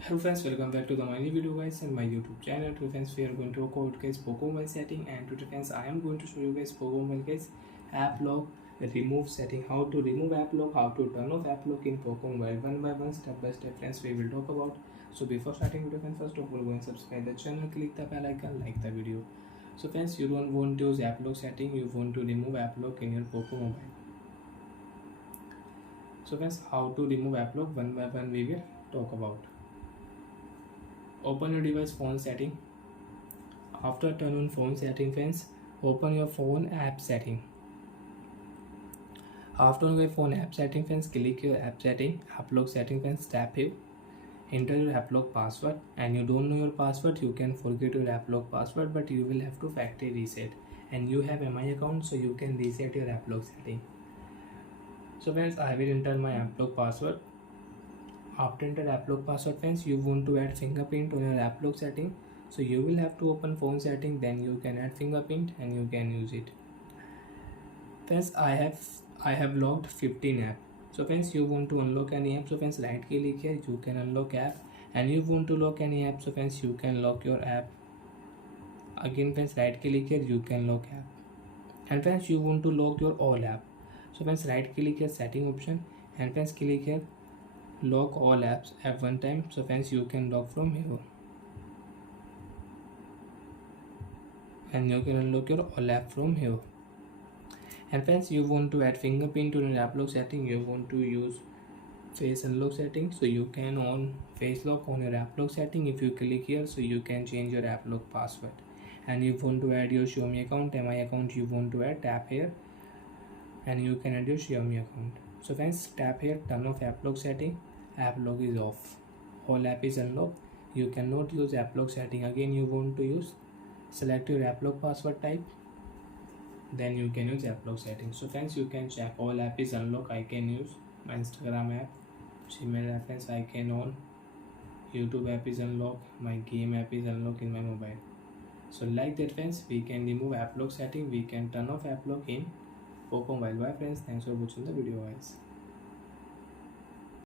Hello friends, welcome back to the my new video guys and my YouTube channel. Today friends, we are going to talk about guys Poco Mobile setting, and today friends I am going to show you guys Poco Mobile guys Applock remove setting, how to remove Applock, how to turn off Applock in Poco Mobile. One by one, step by step friends we will talk about. So before starting video friends, first of all go and subscribe the channel, click the bell icon, like the video. So friends, you don't want to use Applock setting, you want to remove Applock in your Poco Mobile. So friends, how to remove Applock, one by one we will talk about. Open your device phone setting. After turn on phone setting friends, open your phone app setting. After your phone app setting friends, click your app setting, Applock setting friends, tap here, enter your Applock password, and you don't know your password, you can forget your Applock password, but you will have to factory reset, and you have MI account, so you can reset your Applock setting. So friends, I will enter my Applock password. After enter Applock password friends, you want to add fingerprint on your Applock setting, so you will have to open phone setting, then you can add fingerprint and you can use it. Friends, I have logged 15 app. So friends, you want to unlock any app, so friends right click here, you can unlock app, and you want to lock any app, so friends you can lock your app. Again friends, right click here, you can lock app. And friends, you want to lock your all app, so friends right click here, setting option, and friends click here, lock all apps at one time. So friends, you can lock from here, and you can unlock your all app from here. And friends, you want to add fingerprint to your Applock setting, you want to use face unlock setting, so you can on face lock on your Applock setting. If you click here, so you can change your Applock password. And you want to add your Xiaomi account, MI account, you want to add, tap here, and you can add your Xiaomi account. So friends, tap here, turn off Applock setting, Applock is off, all app is unlocked, you cannot use Applock setting. Again you want to use, select your Applock password type, then you can use Applock setting. So friends, you can check all app is unlocked. I can use my Instagram app, Gmail reference I can on, YouTube app is unlocked, my game app is unlocked in my mobile. So like that friends, we can remove Applock setting, we can turn off Applock in Poco Mobile. Bye friends, thanks for watching the video guys.